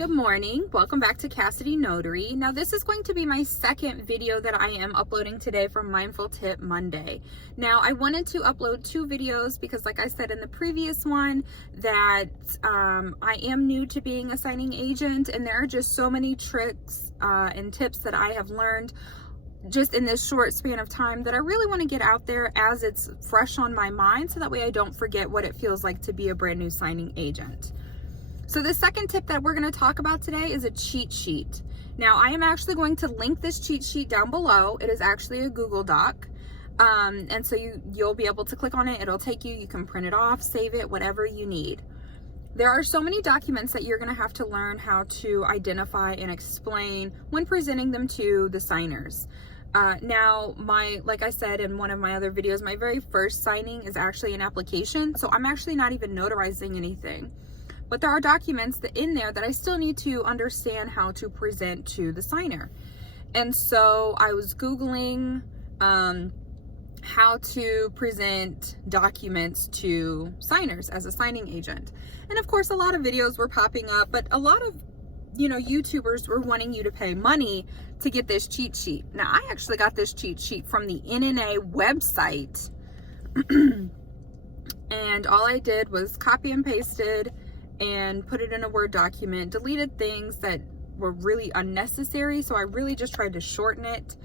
Good morning. Welcome back to Cassidy Notary. Now this is going to be my second video that I am uploading today for Mindful Tip Monday. Now I wanted to upload two videos because like I said in the previous one that I am new to being a signing agent, and there are just so many tricks and tips that I have learned just in this short span of time that I really want to get out there as it's fresh on my mind, so that way I don't forget what it feels like to be a brand new signing agent. So the second tip that we're going to talk about today is a cheat sheet. Now I am actually going to link this cheat sheet down below. It is actually a Google Doc. And so you'll be able to click on it. It'll take you, you can print it off, save it, whatever you need. There are so many documents that you're going to have to learn how to identify and explain when presenting them to the signers. Now like I said in one of my other videos, my very first signing is actually an application. So I'm actually not even notarizing anything. But there are documents in there that I still need to understand how to present to the signer. And so I was Googling how to present documents to signers as a signing agent. And of course, a lot of videos were popping up, but a lot of, YouTubers were wanting you to pay money to get this cheat sheet. Now, I actually got this cheat sheet from the NNA website. And all I did was copy and pasted and put it in a Word document, deleted things that were really unnecessary. So I really just tried to shorten it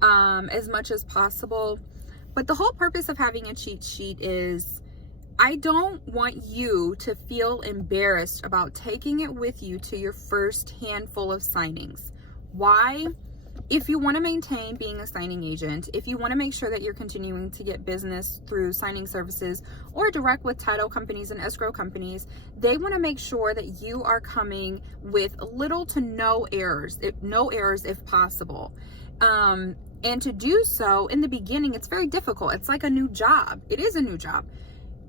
as much as possible. But the whole purpose of having a cheat sheet is I don't want you to feel embarrassed about taking it with you to your first handful of signings. Why? If you want to maintain being a signing agent, if you want to make sure that you're continuing to get business through signing services or direct with title companies and escrow companies, they want to make sure that you are coming with little to no errors, if possible. And to do so in the beginning, it's very difficult. It's like a new job. It is a new job.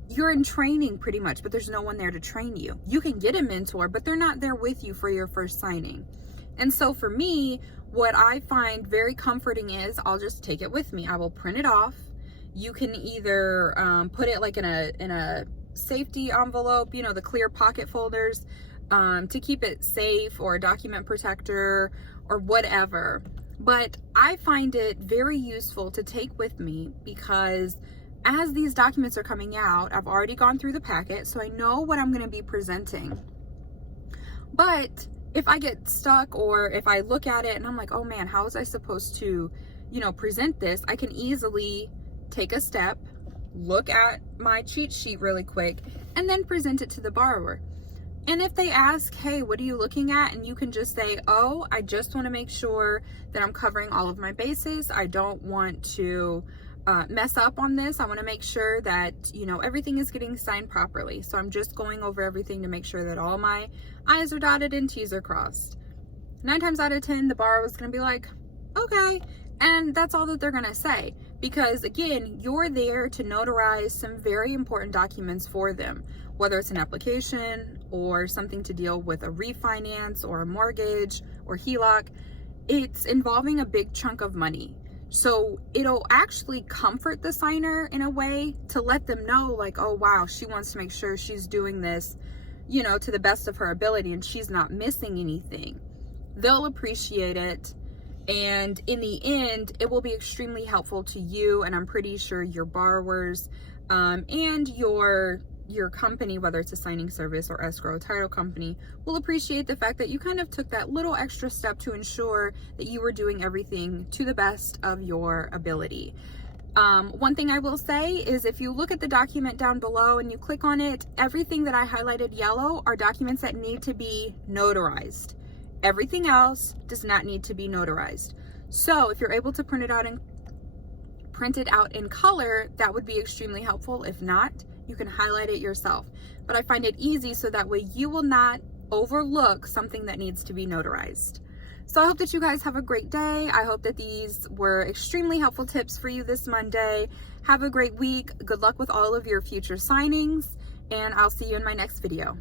You're in training pretty much, but there's no one there to train you. You can get a mentor, but they're not there with you for your first signing. And so for me, what I find very comforting is I'll just take it with me. I will print it off. You can either put it like in a safety envelope, the clear pocket folders, to keep it safe, or a document protector or whatever. But I find it very useful to take with me because as these documents are coming out, I've already gone through the packet, so I know what I'm going to be presenting. But if I get stuck, or if I look at it and I'm like, oh man, how was I supposed to, present this? I can easily take a step, look at my cheat sheet really quick, and then present it to the borrower. And if they ask, hey, what are you looking at? And you can just say, oh, I just want to make sure that I'm covering all of my bases. I don't want to mess up on this. I want to make sure that, everything is getting signed properly. So I'm just going over everything to make sure that all my I's are dotted and T's are crossed. 9 times out of 10, the borrower is going to be like, okay. And that's all that they're going to say. Because again, you're there to notarize some very important documents for them, whether it's an application or something to deal with a refinance or a mortgage or HELOC. It's involving a big chunk of money. So it'll actually comfort the signer in a way to let them know, like, oh wow, she wants to make sure she's doing this, to the best of her ability and she's not missing anything. They'll appreciate it. And in the end, it will be extremely helpful to you, and I'm pretty sure your borrowers and your company, whether it's a signing service or escrow title company, will appreciate the fact that you kind of took that little extra step to ensure that you were doing everything to the best of your ability. One thing I will say is if you look at the document down below and you click on it, everything that I highlighted yellow are documents that need to be notarized. Everything else does not need to be notarized. So if you're able to print it out in color, that would be extremely helpful. If not, you can highlight it yourself. But I find it easy so that way you will not overlook something that needs to be notarized. So I hope that you guys have a great day. I hope that these were extremely helpful tips for you this Monday. Have a great week. Good luck with all of your future signings, and I'll see you in my next video.